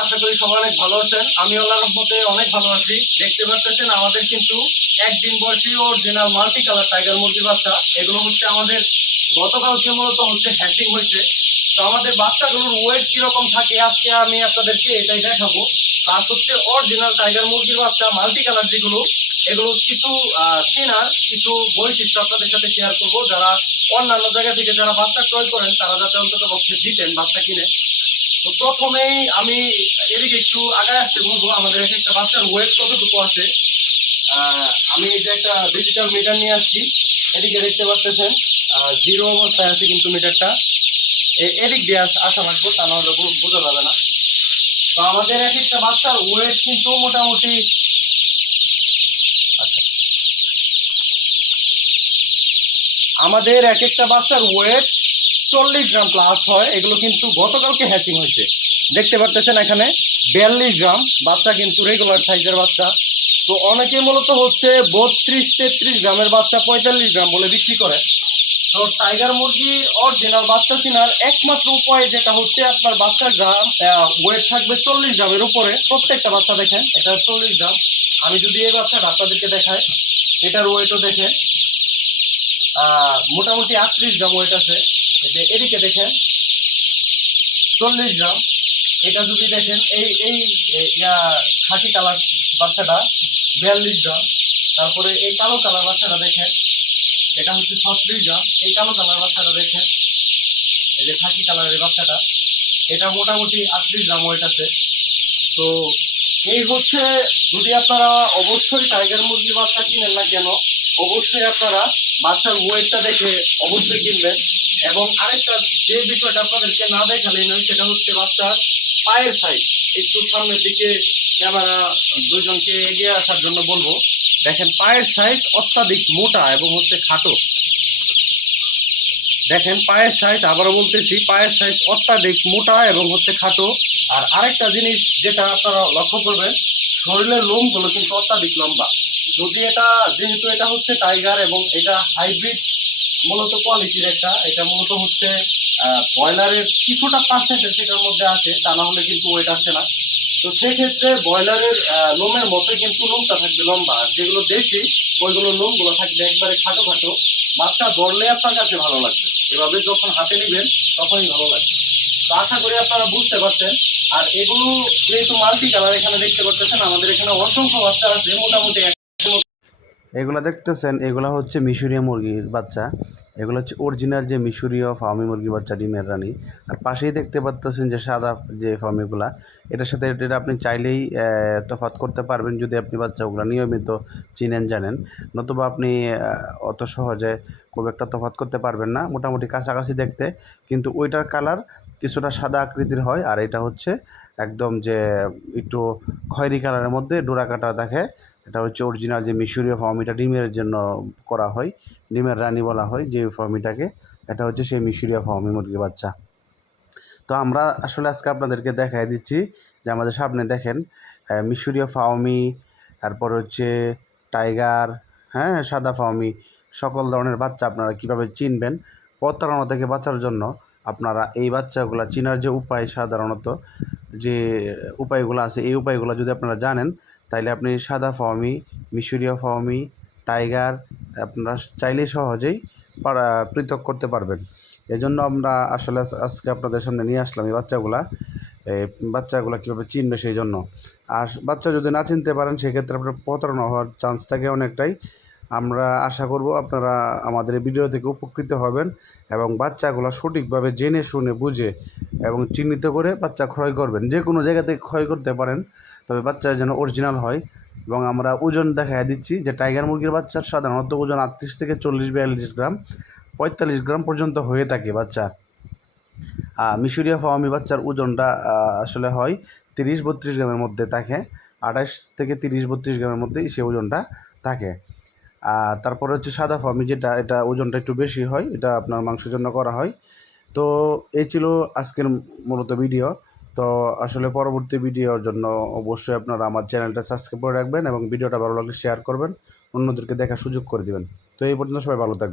আশা করি সবাই অনেক ভালো আছেন। আমি আল্লাহ রহমতে অনেক ভালো আছি। দেখতে পাচ্ছেন আমাদের কিন্তু একদিন বয়সী অরিজিনাল মাল্টি কালার টাইগার মুরগির বাচ্চা। এগুলো হচ্ছে আমাদের, গতকালকে মূলত হচ্ছে হ্যাচিং হয়েছে। তো আমাদের বাচ্চাগুলোর ওয়েট কীরকম থাকে আজকে আমি আপনাদেরকে এটাই দেখাবো। প্লাস হচ্ছে অরিজিনাল টাইগার মুরগির বাচ্চা মাল্টি কালার যেগুলো, এগুলো কিছু চেনার কিছু বৈশিষ্ট্য আপনাদের সাথে শেয়ার করব। যারা অন্যান্য জায়গা থেকে যারা বাচ্চা ক্রয় করেন, তারা যাতে অন্তত পক্ষে জিতেন বাচ্চা কিনে। তো প্রথমেই আমি এদিকে একটু আগায় আসতে বলব, আমাদের এক একটা বাচ্চার ওয়েট কতটুকু আছে? আমি এই যে একটা ডিজিটাল মিটার নিয়ে আসছি, এদিকে দেখতে পাচ্ছেন জিরো অবস্থায় আছে কিন্তু মিটারটা এদিক দিয়ে আস- লাগবে, তা নাহলে বোঝা যাবে না। তো আমাদের এক একটা বাচ্চার ওয়েট কিন্তু মোটামুটি আচ্ছা। আমাদের এক একটা বাচ্চার ওয়েট চল্লিশ গ্রাম প্লাস হয়, এগুলো কিন্তু গতকালকে হ্যাচিং হয়েছে। দেখতে পারতেছেন এখানে বিয়াল্লিশ গ্রাম, বাচ্চা কিন্তু রেগুলার সাইজের বাচ্চা। তো অনেকে মূলত হচ্ছে বত্রিশ তেত্রিশ গ্রামের বাচ্চা পঁয়তাল্লিশ গ্রাম বলে বিক্রি করে। তো টাইগার মুরগির অরিজিনাল বাচ্চা চেনার একমাত্র উপায় যেটা হচ্ছে আপনার বাচ্চার গ্রাম ওয়েট থাকবে চল্লিশ গ্রামের উপরে। প্রত্যেকটা বাচ্চা দেখেন, এটা চল্লিশ গ্রাম। আমি যদি এই বাচ্চাটা আপনাদেরকে দেখাই, এটার ওয়েটও দেখেন। মোটামুটি আটত্রিশ গ্রাম ওয়েট আছে। যে এদিকে দেখেন, চল্লিশ গ্রাম। এটা যদি দেখেন, এই এই খাকি কালার বাচ্চাটা, বিয়াল্লিশ গ্রাম। তারপরে এই কালো কালার বাচ্চাটা দেখেন, এটা হচ্ছে ছত্রিশ গ্রাম। এই কালো কালার বাচ্চাটা দেখেন, এই যে খাকি কালারের বাচ্চাটা, এটা মোটামুটি আটত্রিশ গ্রাম ওয়েট আছে। তো এই হচ্ছে, যদি আপনারা অবশ্যই টাইগার মুরগির বাচ্চা কিনেন না কেন, অবশ্যই আপনারা বাচ্চার ওয়েটটা দেখে অবশ্যই কিনবেন। এবং আরেকটা যে বিষয়টা আপনাদেরকে না দেখালেই নয়, সেটা হচ্ছে বাচ্চার পায়ের সাইজ একটু সামনের দিকে ক্যামেরা দুজনকে এগিয়ে আসার জন্য বলব। দেখেন, পায়ের সাইজ অত্যাধিক মোটা এবং হচ্ছে খাটো। দেখেন, পায়ের সাইজ আবারও বলতেছি, পায়ের সাইজ অত্যাধিক মোটা এবং হচ্ছে খাটো। আর আরেকটা জিনিস যেটা আপনারা লক্ষ্য করবেন, শরীরের লোমগুলো কিন্তু অত্যাধিক লম্বা। যদি এটা, যেহেতু এটা হচ্ছে টাইগার এবং এটা হাইব্রিড মূলত কোয়ালিটির একটা এটা মূলত হচ্ছে ব্রয়লারের কিছুটা পার্সেন্টেজ সেটার মধ্যে আছে, তা না হলে কিন্তু ওয়েট আসে না। তো সেক্ষেত্রে ব্রয়লারের লোমের মতোই কিন্তু লোমটা থাকবে লম্বা, আর যেগুলো দেশি, ওইগুলো লোমগুলো থাকবে একবারে খাটো খাটো। বাচ্চা ধরলে আপনার কাছে ভালো লাগবে। এভাবে যখন হাতে নেবেন, তখনই ভালো লাগবে। তো আশা করি আপনারা বুঝতে পারছেন। আর এগুলো যেহেতু মাল্টি কালার এখানে দেখতে পাচ্ছেন আমাদের এখানে অসংখ্য বাচ্চা আছে, মোটামুটি এগুলো দেখতেছেন, এগুলো হচ্ছে মিশরীয় মুরগির বাচ্চা। এগুলো হচ্ছে অরিজিনাল যে মিশরীয় ফার্মি মুরগির বাচ্চা, ডিমের রানী। আর পাশেই দেখতে পাচ্তেছেন যে সাদা যে ফার্মিগুলা এটার সাথে এটা আপনি চাইলেই তফাৎ করতে পারবেন যদি আপনি বাচ্চাগুলো নিয়মিত চিনেন, জানেন। নতুবা আপনি অত সহজে খুব একটা তফাৎ করতে পারবেন না, মোটামুটি কাছাকাছি দেখতে। কিন্তু ওইটার কালার কিছুটা সাদা আকৃতির হয়, আর এটা হচ্ছে একদম যে একটু খয়েরি কালারের মধ্যে ডোরা কাটা দেখে এটা হচ্ছে অরিজিনাল যে মিশরীয় ফার্মিটা ডিমের জন্য করা হয়, ডিমের রানী বলা হয় যে ফার্মিটাকে এটা হচ্ছে সেই মিশরীয় ফার্মি মুরগি বাচ্চা। তো আমরা আসলে আজকে আপনাদেরকে দেখাই দিচ্ছি যে আমাদের সামনে দেখেন মিশরীয় ফার্মি তারপর হচ্ছে টাইগার হ্যাঁ সাদা ফার্মি সকল ধরনের বাচ্চা আপনারা কীভাবে চিনবেন, প্রতারণা থেকে বাঁচার জন্য আপনারা এই বাচ্চাগুলো চিনার যে উপায় সাধারণত যে উপায়গুলো আছে, এই উপায়গুলো যদি আপনারা জানেন তাইলে আপনি সাদা ফার্মি মিশরীয় ফার্মি টাইগার, আপনারা চাইলেই সহজেই পৃথক করতে পারবেন। এজন্য আমরা আসলে আজকে আপনাদের সামনে নিয়ে আসলাম এই বাচ্চাগুলা। এই বাচ্চাগুলো কীভাবে চিনবে সেই জন্য আর বাচ্চা যদি না চিনতে পারেন, সেক্ষেত্রে আপনার প্রতারণা হওয়ার চান্স থাকে অনেকটাই। আমরা আশা করব আপনারা আমাদের ভিডিও থেকে উপকৃত হবেন এবং বাচ্চাগুলো সঠিকভাবে জেনে, শুনে, বুঝে এবং চিহ্নিত করে বাচ্চা ক্রয় করবেন। যে কোনো জায়গা থেকে ক্রয় করতে পারেন তবে বাচ্চা যেন অরিজিনাল হয়। এবং আমরা ওজন দেখা দিচ্ছি যে টাইগার মুরগির বাচ্চার সাধারণত ওজন আটত্রিশ থেকে চল্লিশ বিয়াল্লিশ গ্রাম, পঁয়তাল্লিশ গ্রাম পর্যন্ত হয়ে থাকে বাচ্চা। মিশরীয় ফাওয়ামি বাচ্চার ওজনটা আসলে হয় তিরিশ বত্রিশ গ্রামের মধ্যে থাকে, আঠাশ থেকে তিরিশ বত্রিশ গ্রামের মধ্যেই সে ওজনটা থাকে। আর তারপরে হচ্ছে সাদা ফার্মি যেটা, এটা ওজনটা একটু বেশি হয়, এটা আপনার মাংসের জন্য করা হয়। তো এই ছিল আজকের মূলত ভিডিও তো আসলে পরবর্তী ভিডিওর জন্য অবশ্যই আপনারা আমার চ্যানেলটা সাবস্ক্রাইব করে রাখবেন এবং ভিডিওটা ভালো লাগলে শেয়ার করবেন, অন্যদেরকে দেখার সুযোগ করে দিবেন। তো এই পর্যন্ত সবাই ভালো থাকবেন।